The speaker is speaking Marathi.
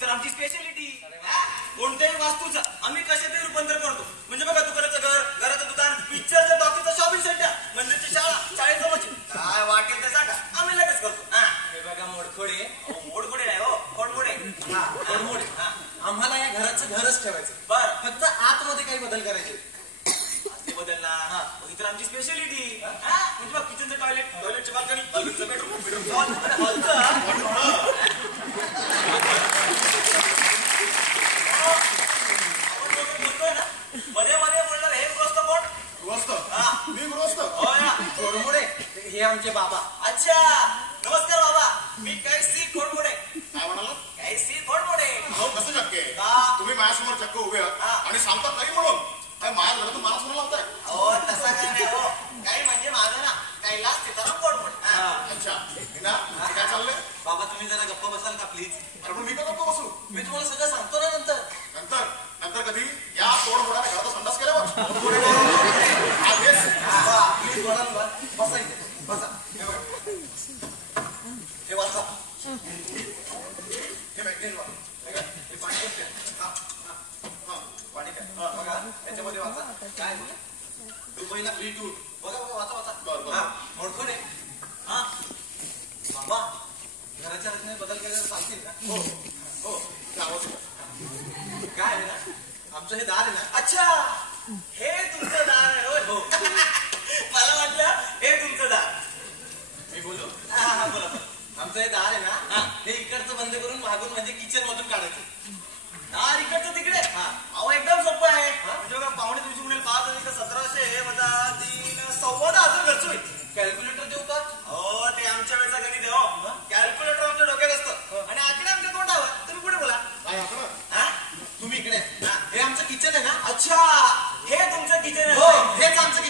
तर आमची स्पेशालिटी कोणत्याही वास्तूचं आम्ही कशातही रूपांतर करतो. म्हणजे बघा दुकानाचं घर, घराचं दुकान, पिक्चरचं टॉकीचं शॉपिंग सेंटर, मंदिरची शाळा, शाळेचं मशीन, काय वाटेल ते जागा आम्ही लगेच करतो. हे बघा मोडखोडे. मोडखोडे नाही हो, खोडमोडे. मोडमोडे. आम्हाला या घराचं घरच ठेवायचं. बर फक्त आतमध्ये काही बदल करायचे. बदलला तर आमची स्पेशालिटी म्हणजे बघ किचनचं टॉयलेट, टॉयलेटची बाल्कनी, बाल्कनीचं बेडरूम, बेडरूम हॉल, बोलतोय ना मध्ये मध्ये बोलणार हे गृहस्थ कोण? गृहस्थ? मी गृहस्थ? हो या खोडमोडे हे आमचे बाबा. अच्छा नमस्कार बाबा, मी कैसी खोडमोडे. काय म्हणाला? कैसी खोडमोडे. अहो कसं शक्य आहे? का? तुम्ही माझ्यासमोर चक्क उभे आहात आणि सांगतात काही म्हणून माझ्या घरात मला सुरू लावताय. हो तसा काय नाही हो, काही म्हणजे माझं ना कैलास सीताराम खोडमोडे. अच्छा ना काय चाललंय? बाबा तुम्ही जरा गप्प बसाल का प्लीज? अरे पण मी का गप्प बसू? मी तुम्हाला सगळं सांगतो ना नंतर. नंतर नंतर कधी? या तोडमोडाने घराचा संडास केल्यावर प्लीज बोला ना. बसा इथे बसा. हे वाचा. हे मॅगझिन वाचा. हे पाणी प्या. पाणी प्या. बघा याच्यामध्ये वाचा काय दुबईला फ्री टूर. बघा बघा वाचा वाचा. मोडखोडे बाबा घराच्या रचनेत बदल केल्यावर चालतील का? हो हो काय आहे ना आमचं हे दार आहे ना. अच्छा हे तुमचं दार आहे होय? हो. मला वाटलं हे तुमचं दार. मी बोलू? हा बोला. आमचं हे दार आहे ना हे इकडचं बंद करून मागून म्हणजे किचन मधून काढायचं. दार इकडचं तिकडे. अहो एकदम सोपं आहे. म्हणजे बघा पावणे 200 गुणिले 5 अधिक 1700 वजा 3 14,000 खर्च होईल. कॅल्क्युलेटर देऊ का? हो ते आमच्या वेळेचा गणित आहे हो. कॅल्क्युलेटर आमच्या डोक्यात असतं आणि आकडे आमच्या तोंडावर. तुम्ही पुढे बोला. काय आपण तुम्ही इकडे हे आमचं किचन आहे ना. अच्छा हे तुमचं किचन हो आहे. हेच आमचं